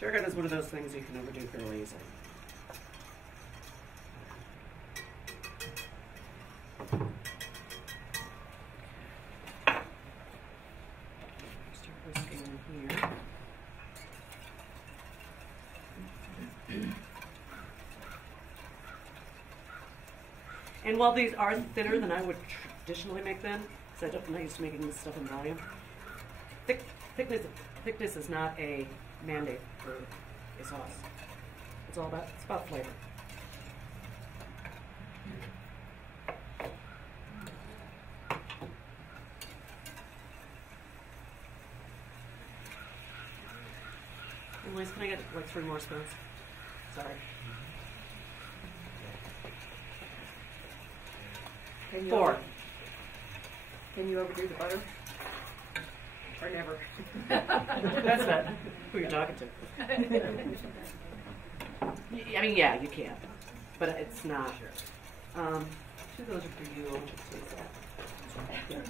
Tarragon is one of those things you can never do fairly easily. Start whisking in here. And while these are thinner than I would traditionally make them, because I'm not used to making this stuff in volume, thickness is not a mandate for a sauce. It's about flavor. Anyways, can I get like 3 more spoons? Sorry. Can you 4. Can you overdo the butter? Or never? That's not who you're talking to. I mean, yeah, you can, but it's not. 2 of those are for you. I'll just take that.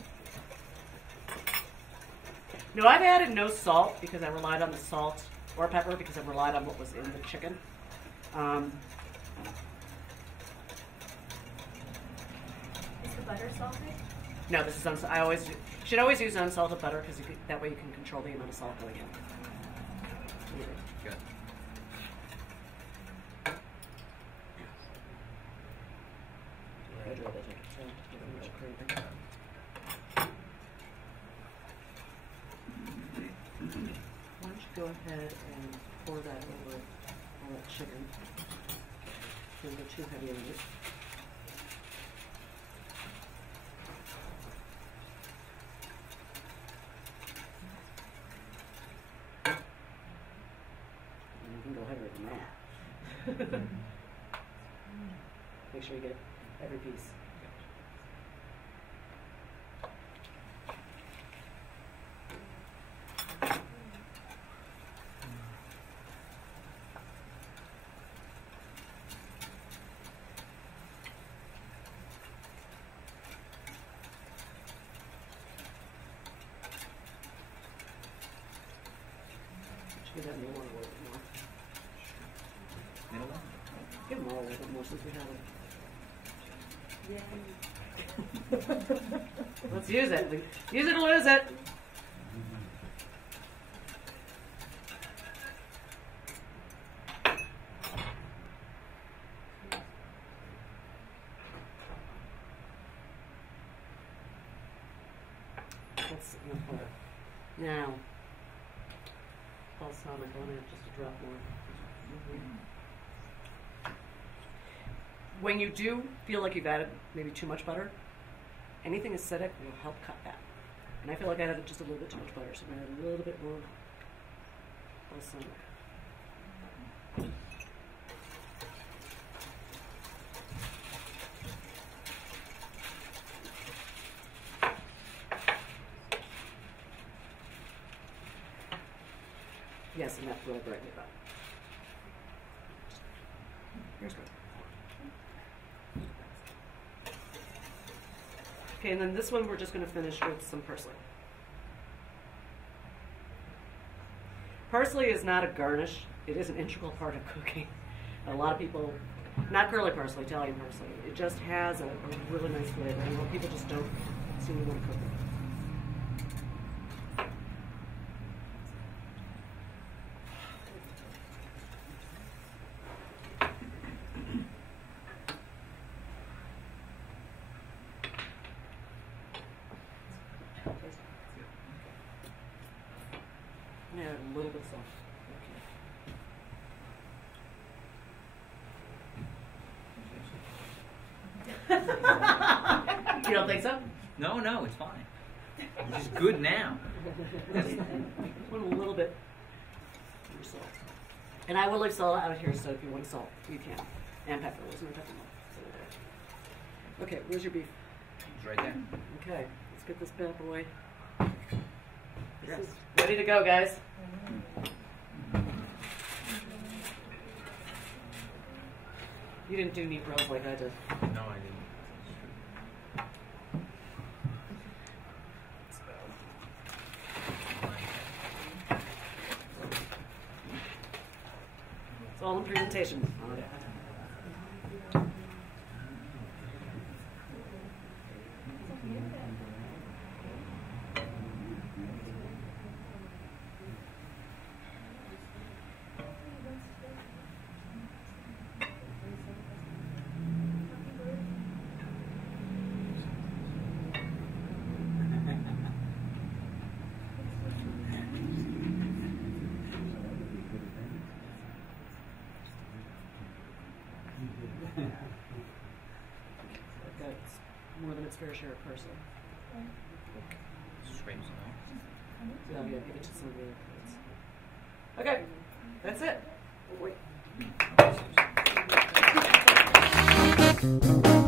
No, I've added no salt because I relied on the salt, or pepper because I relied on what was in the chicken. Is the butter salted? No, this is should always use unsalted butter because that way you can control the amount of salt going in. Good. I'd rather take it so give it much craving. Why don't you go ahead and pour that over all that chicken? Don't go too heavy on it. Make sure you get every piece. Should give that meal one a little bit more. Middle one? Give them all a little bit more since we have it. Let's use it. Use it or lose it. That's enough butter. Now, balsamic, I want to have just a drop more. When you do feel like you've added maybe too much butter, anything acidic will help cut that. And I feel like I added just a little bit too much butter, so I'm going to add a little bit more balsamic. Yes, and that will brighten it up. Here's good. Okay, and then this one we're just going to finish with some parsley. Parsley is not a garnish. It is an integral part of cooking. A lot of people, not curly parsley, Italian parsley, it just has a really nice flavor, and people just don't seem to want to cook it. Yeah, a little bit of salt. Okay. You don't think so? No, no, it's fine. It's just good now. Put a little bit for salt. And I will leave salt out here, so if you want salt, you can. And pepper. Where's my pepper? Okay, where's your beef? It's right there. Okay, let's get this bad boy. Yes. Ready to go, guys. You didn't do neat rolls like I did. No, I didn't. It's all in presentation. More than its fair share of parsley. Straight as Yeah, give it to some of the other kids. Okay, that's it. Wait.